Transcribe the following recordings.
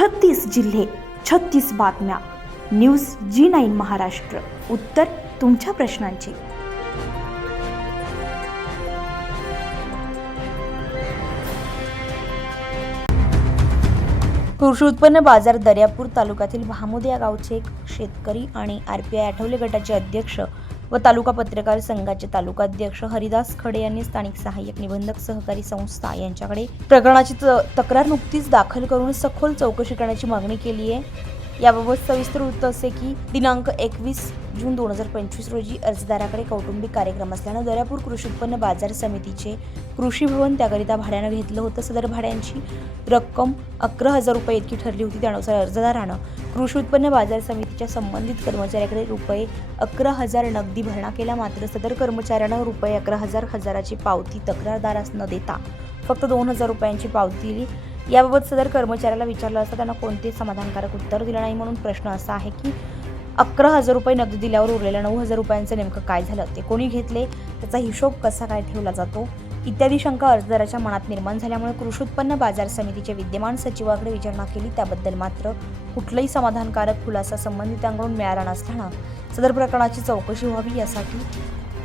छत्तीस जिल्हे छत्तीस बातम्या. News G nine Maharashtra. उत्तर तुमच्या प्रश्नांची. कृषी उत्पन्न बाजार दर्यापूर तालुक्यातील भामोद या गावचे एक शेतकरी आणि आर पी आय आठवले गटाचे अध्यक्ष व तालुका पत्रकार संघाचे तालुकाध्यक्ष हरिदास खडे यांनी स्थानिक सहाय्यक निबंधक सहकारी संस्था यांच्याकडे प्रकरणाची त- तक्रार नुकतीच दाखल करून सखोल चौकशी करण्याची मागणी केली आहे. याबाबत सविस्तर वृत्त असे की दिनांक एकवीस जून दोन हजार पंचवीस रोजी अर्जदाराकडे कौटुंबिक कार्यक्रम असल्यानं दर्यापूर कृषी उत्पन्न बाजार समितीचे कृषी भवन त्याकरिता भाड्यानं घेतलं होतं. सदर भाड्यांची रक्कम अकरा हजार रुपये इतकी ठरली होती. त्यानुसार अर्जदारानं कृषी उत्पन्न बाजार समितीच्या संबंधित कर्मचाऱ्याकडे रुपये अकरा हजार नगदी भरणा केला. मात्र सदर कर्मचाऱ्यानं रुपये अकरा हजार हजाराची पावती तक्रारदारास न देता फक्त दोन हजार रुपयांची पावती दिली. याबाबत सदर कर्मचाऱ्याला विचारलं असता त्यांना कोणतेच समाधानकारक उत्तर दिलं नाही म्हणून प्रश्न असा आहे की अकरा हजार रुपये नगदी दिल्यावर उरलेल्या नऊ हजार रुपयांचं नेमकं काय झालं? ते कोणी घेतले? त्याचा हिशोब कसा काय ठेवला जातो? इत्यादी शंका अर्जदाराच्या मनात निर्माण झाल्यामुळे कृषी उत्पन्न बाजार समितीचे विद्यमान सचिवाकडे विचारणा केली. त्याबद्दल मात्र कुठलाही समाधानकारक खुलासा संबंधितांकडून मिळाला नसताना सदर प्रकरणाची चौकशी व्हावी यासाठी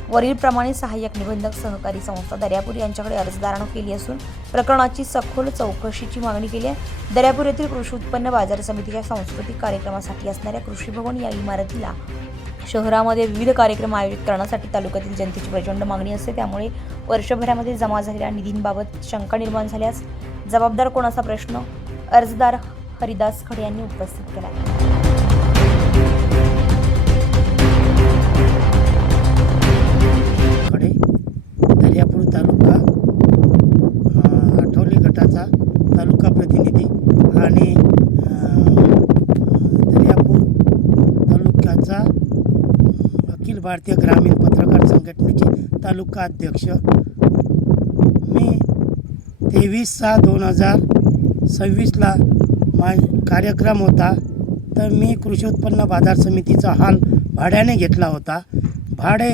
वरीलप्रमाणे सहाय्यक निबंधक सहकारी संस्था दर्यापूर यांच्याकडे अर्जदारानं केली असून प्रकरणाची सखोल चौकशीची मागणी केली आहे. दर्यापूर येथील कृषी उत्पन्न बाजार समितीच्या सांस्कृतिक कार्यक्रमासाठी असणाऱ्या कृषी भवन या इमारतीला शहरामध्ये विविध कार्यक्रम आयोजित करण्यासाठी तालुक्यातील जनतेची प्रचंड मागणी असते. त्यामुळे वर्षभरामध्ये जमा झालेल्या निधींबाबत शंका निर्माण झाल्यास जबाबदार कोणाचा प्रश्न? अर्जदार हरिदास खडे यांनी उपस्थित केला. आणि दर्यापूर तालुक्याचा अखिल भारतीय ग्रामीण पत्रकार संघटनेचे तालुका अध्यक्ष मी तेवीस सहा दोन हजार सव्वीसला मा कार्यक्रम होता. तर मी कृषी उत्पन्न बाजार समितीचा हाल भाड्याने घेतला होता. भाडे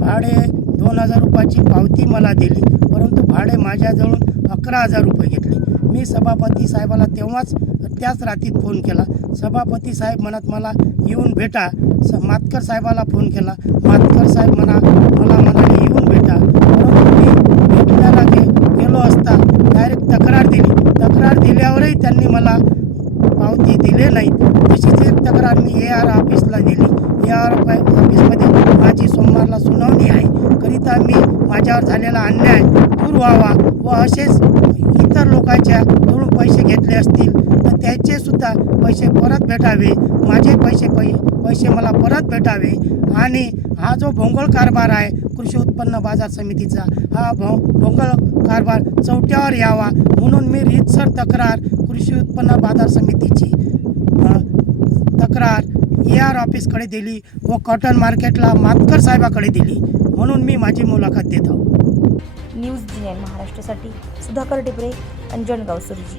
भाडे दोन हजार रुपयाची पावती मला दिली परंतु भाडे माझ्याजवळून अकरा हजार रुपये घेतले. मी सभापती साहेबाला तेव्हाच त्याच रात्रीत फोन केला. सभापती साहेब म्हणत मला येऊन भेटा. स मातकर साहेबाला फोन केला. मातकर साहेब म्हणा मला म्हणाले येऊन भेटा. परंतु मी भेटण्याला गे गेलो असता डायरेक्ट तक्रार दिली. तक्रार दिल्यावरही त्यांनी मला पावती दिले नाही तशीच एक तक्रार मी ए आर ऑफिसला दिली. ए आर ऑफिसमध्ये माझी सोमवारला सुनावणी आहे. करिता मी माझ्यावर झालेला अन्याय दूर व्हावा. व असेच इतर लोकांच्या कडून पैसे घेतले असतील तर त्याचे सुद्धा पैसे परत भेटावे. माझे पैसे पै पैसे मला परत भेटावे. आणि हा जो भोंगळ कारभार आहे कृषी उत्पन्न बाजार समितीचा हा भो भोंगळ कारभार चौट्यावर यावा. म्हणून मी रीतसर तक्रार कृषी उत्पन्न बाजार समितीची तक्रार ए आर ऑफिसकडे दिली व कॉटन मार्केटला मातकर साहेबाकडे दिली. म्हणून मी माझी मुलाखत देत आहोत न्यूज महाराष्ट्रासाठी सुधाकर टिपरे अंजनगाव सुरजी